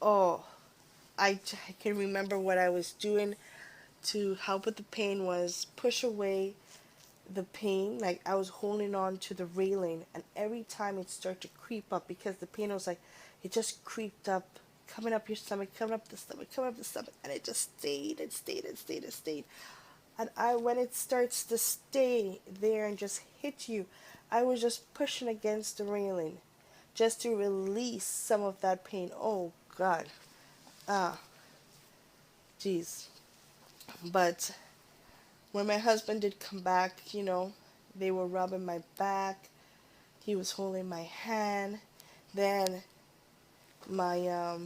Oh, I can remember what I was doing to help with the pain was push away the pain. Like I was holding on to the railing, and every time it started to creep up because the pain was like, it just creeped up, coming up your stomach, coming up the stomach, coming up the stomach, and it just stayed and stayed and stayed and stayed. And when it starts to stay there and just hit you, I was just pushing against the railing just to release some of that pain. Oh God, ah, jeez. But when my husband did come back, they were rubbing my back. He was holding my hand. Then my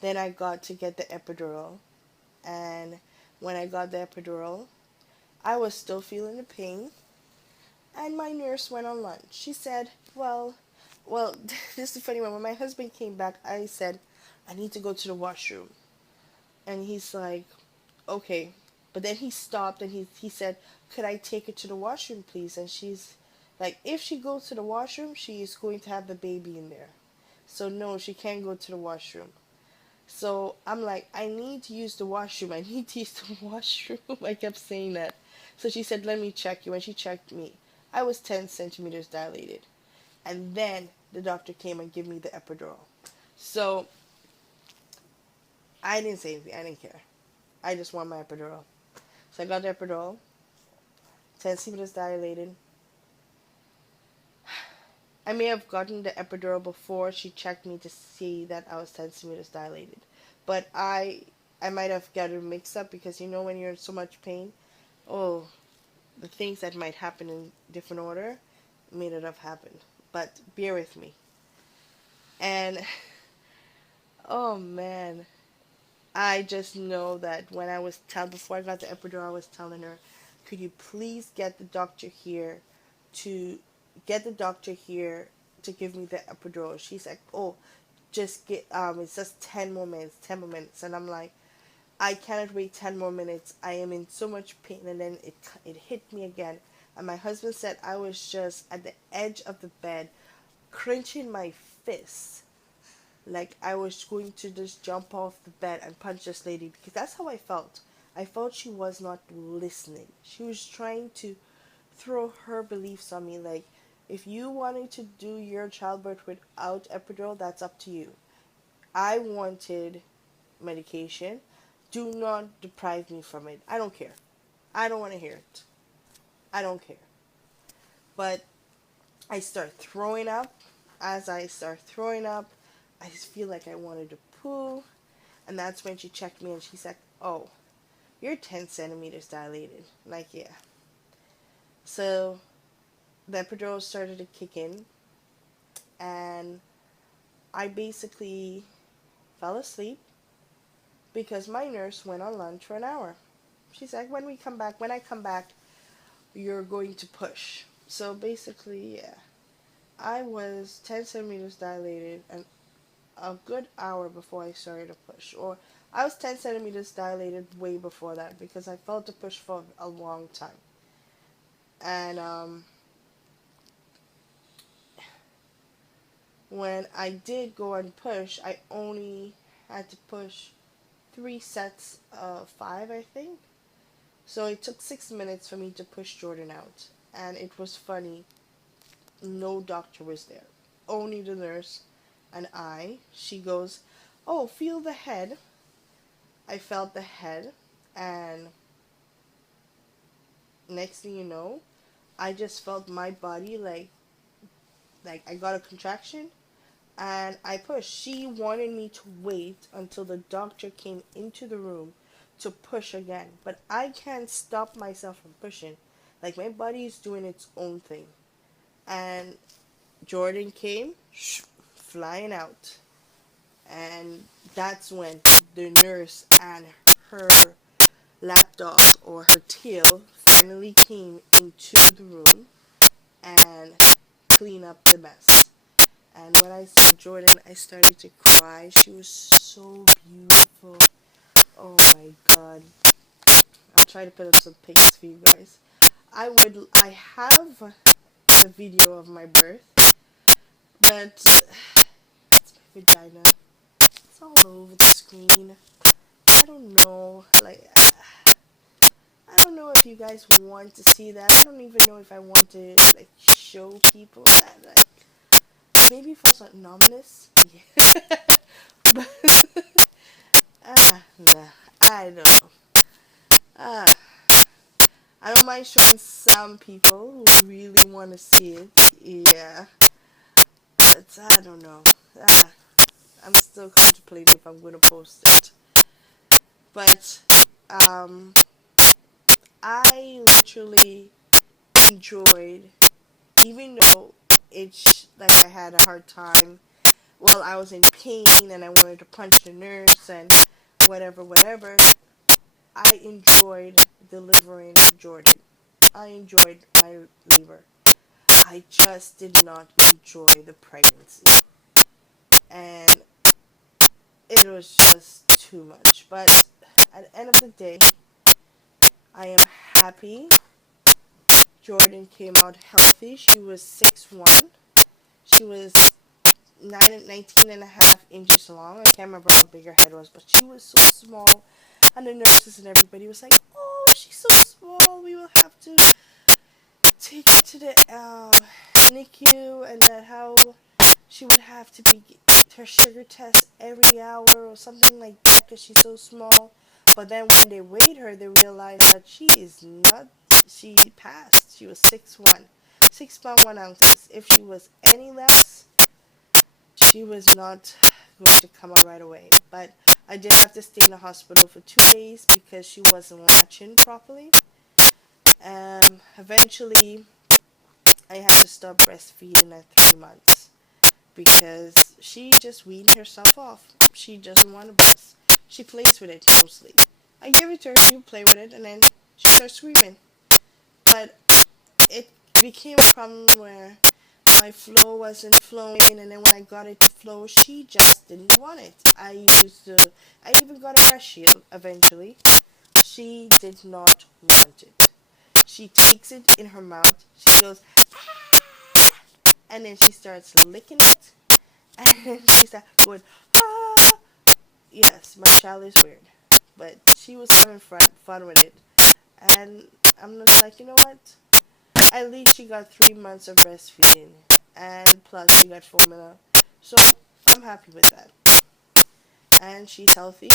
then I got to get the epidural, and when I got the epidural, I was still feeling the pain, and my nurse went on lunch. She said, "Well, this is the funny one. When my husband came back, I said, I need to go to the washroom." And he's like, "Okay." But then he stopped and he said, "Could I take her to the washroom, please?" And she's like, if she goes to the washroom, she is going to have the baby in there. So no, she can't go to the washroom. So I'm like, I need to use the washroom. I need to use the washroom. I kept saying that. So she said, let me check you. When she checked me, I was 10 centimeters dilated. And then the doctor came and gave me the epidural. So I didn't say anything. I didn't care. I just want my epidural. So I got the epidural, 10 centimeters dilated. I may have gotten the epidural before she checked me to see that I was 10 centimeters dilated. But I might have gotten mixed up because when you're in so much pain, oh, the things that might happen in different order made it have happened. But bear with me. And oh man, I just know that when I was before I got the epidural, I was telling her, could you please get the doctor here to give me the epidural? She's like, oh, just get it's just 10 more minutes, 10 more minutes. And I'm like, I cannot wait 10 more minutes. I am in so much pain. And then it hit me again. And my husband said I was just at the edge of the bed, clenching my fists, like I was going to just jump off the bed and punch this lady, because that's how I felt. I felt she was not listening. She was trying to throw her beliefs on me, like, if you wanted to do your childbirth without epidural, that's up to you. I wanted medication. Do not deprive me from it. I don't care. I don't want to hear it. I don't care. But I start throwing up. As I start throwing up, I just feel like I wanted to poo. And that's when she checked me and she's like, oh, you're 10 centimeters dilated. I'm like, yeah. So the epidural started to kick in, and I basically fell asleep because my nurse went on lunch for an hour. She's like, when I come back, you're going to push. So basically, yeah, I was 10 centimeters dilated and a good hour before I started to push. Or I was 10 centimeters dilated way before that because I felt to push for a long time. And when I did go and push, I only had to push 3 sets of 5, I think. So it took 6 minutes for me to push Jordan out. And it was funny, no doctor was there, only the nurse and I. She goes, oh, feel the head. I felt the head, and next thing you know, I just felt my body like I got a contraction, and I pushed. She wanted me to wait until the doctor came into the room to push again, but I can't stop myself from pushing. Like my body is doing its own thing. And Jordan came flying out, and that's when the nurse and her lapdog, or her tail, finally came into the room and clean up the mess. And when I saw Jordan, I started to cry. She was so beautiful. Oh my god. I'll try to put up some pics for you guys. I have a video of my birth, but it's my vagina. It's all over the screen. I don't know. Like, I don't know if you guys want to see that. I don't even know if I want to like show people that. Like, maybe for something ominous. Yeah. But nah, I don't know. Ah, I don't mind showing some people who really want to see it. Yeah, but I don't know. Ah, I'm still contemplating if I'm going to post it. But um, I literally enjoyed, even though it's like I had a hard time. Well, I was in pain and I wanted to punch the nurse and whatever. I enjoyed delivering Jordan. I enjoyed my labor. I just did not enjoy the pregnancy. And it was just too much. But at the end of the day, I am happy. Jordan came out healthy. She was 6'1". She was 19 and a half inches long. I can't remember how big her head was, but she was so small. And the nurses and everybody was like, oh, she's so small. We will have to take her to the NICU, and that how she would have to be her sugar test every hour or something like that because she's so small. But then when they weighed her, they realized that she is not, she passed. She was 6'1", 6 pounds 1 ounces. If she was any less, she was not going to come out right away. But I did have to stay in the hospital for 2 days because she wasn't latching properly. Eventually, I had to stop breastfeeding at 3 months because she just weaned herself off. She doesn't want a breast. She plays with it mostly. I give it to her, she play with it, and then she starts screaming. But it became a problem where my flow wasn't flowing, and then when I got it to flow, she just didn't want it. I even got a breast shield eventually. She did not want it. She takes it in her mouth, she goes, ah! And then she starts licking it, and then she starts going, ah! Yes, my child is weird, but she was having fun with it, and I'm just like, you know what? At least she got 3 months of breastfeeding, and plus she got formula, so I'm happy with that. And she's healthy.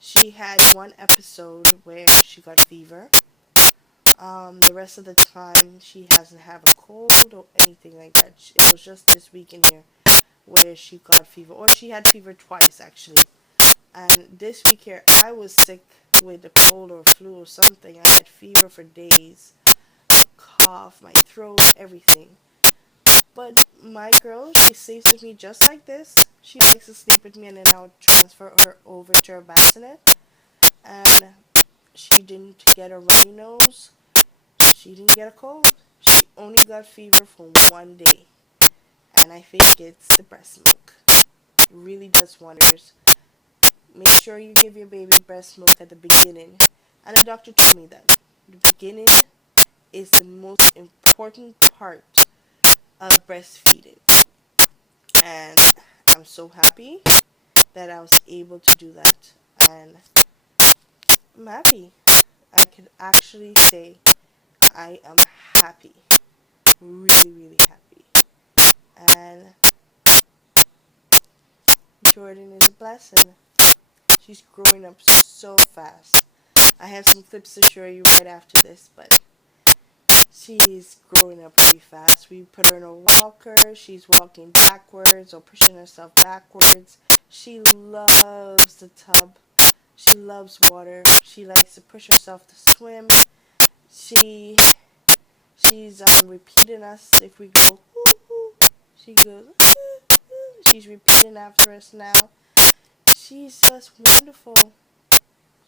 She had one episode where she got fever. The rest of the time she hasn't had a cold or anything like that. It was just this week in here where she got fever, or she had fever twice actually. And this week here, I was sick with a cold or flu or something. I had fever for days, cough, my throat, everything. But my girl, she sleeps with me just like this. She likes to sleep with me, and then I'll transfer her over to her bassinet. And she didn't get a runny nose. She didn't get a cold. She only got fever for 1 day. And I think it's the breast milk. It really does wonders. Make sure you give your baby breast milk at the beginning. And the doctor told me that. The beginning is the most important part of breastfeeding. And I'm so happy that I was able to do that. And I'm happy. I can actually say I am happy. Really, really happy. And Jordan is a blessing. She's growing up so fast. I have some clips to show you right after this, but she's growing up really fast. We put her in a walker. She's walking backwards or pushing herself backwards. She loves the tub. She loves water. She likes to push herself to swim. She's repeating us if we go. Ooh, ooh. She goes. Ooh, ooh. She's repeating after us now. She's just wonderful.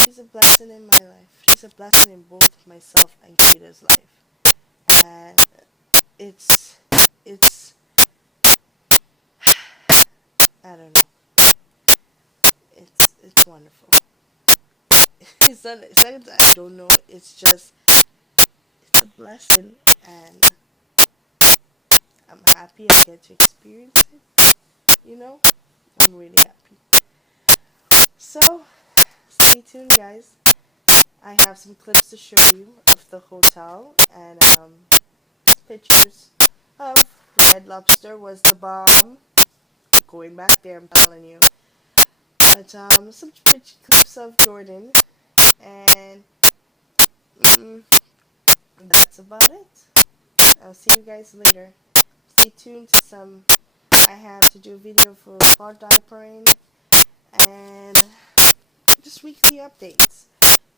She's a blessing in my life. She's a blessing in both myself and Kita's life. And it's I don't know. It's wonderful. It's not that I don't know. It's just it's a blessing, and I'm happy I get to experience it. You know, I'm really happy. So, stay tuned, guys. I have some clips to show you of the hotel and pictures of Red Lobster was the bomb. Going back there, I'm telling you. But some clips of Jordan, and that's about it. I'll see you guys later. Stay tuned to some. I have to do a video for hot diapering and just weekly updates.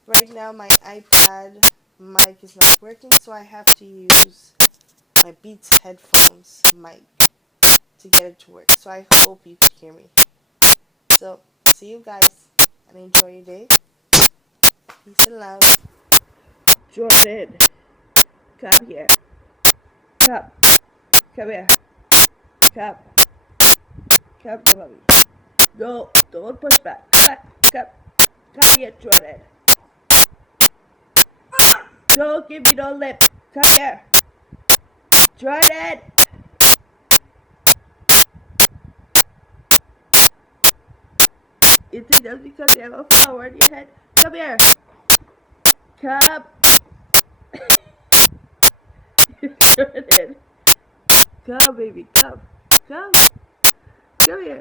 Right now my iPad mic is not working, so I have to use my Beats headphones mic to get it to work. So I hope you can hear me. So see you guys and enjoy your day. Peace and love. Jordan, come here. Come here. Come to mommy. No, don't push back. Come here, Jordan. Don't give me no lip. Come here. Jordan! You think that's because you have a flower in your head? Come here. Come. Jordan. Come, baby. Come. Come. Come here.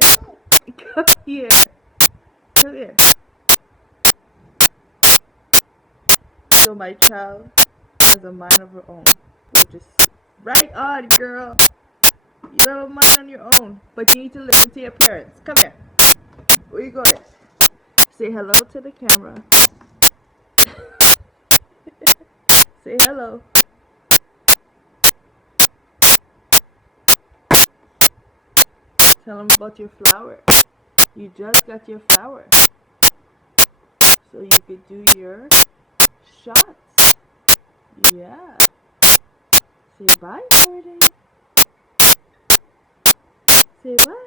Come here. Come here. So my child has a mind of her own, which is right on, girl. You have a mind on your own, but you need to listen to your parents. Come here. Where you going? Say hello to the camera. Say hello. Tell them about your flower. You just got your flower. So you could do your shots. Yeah. Say bye, Jordan. Say bye.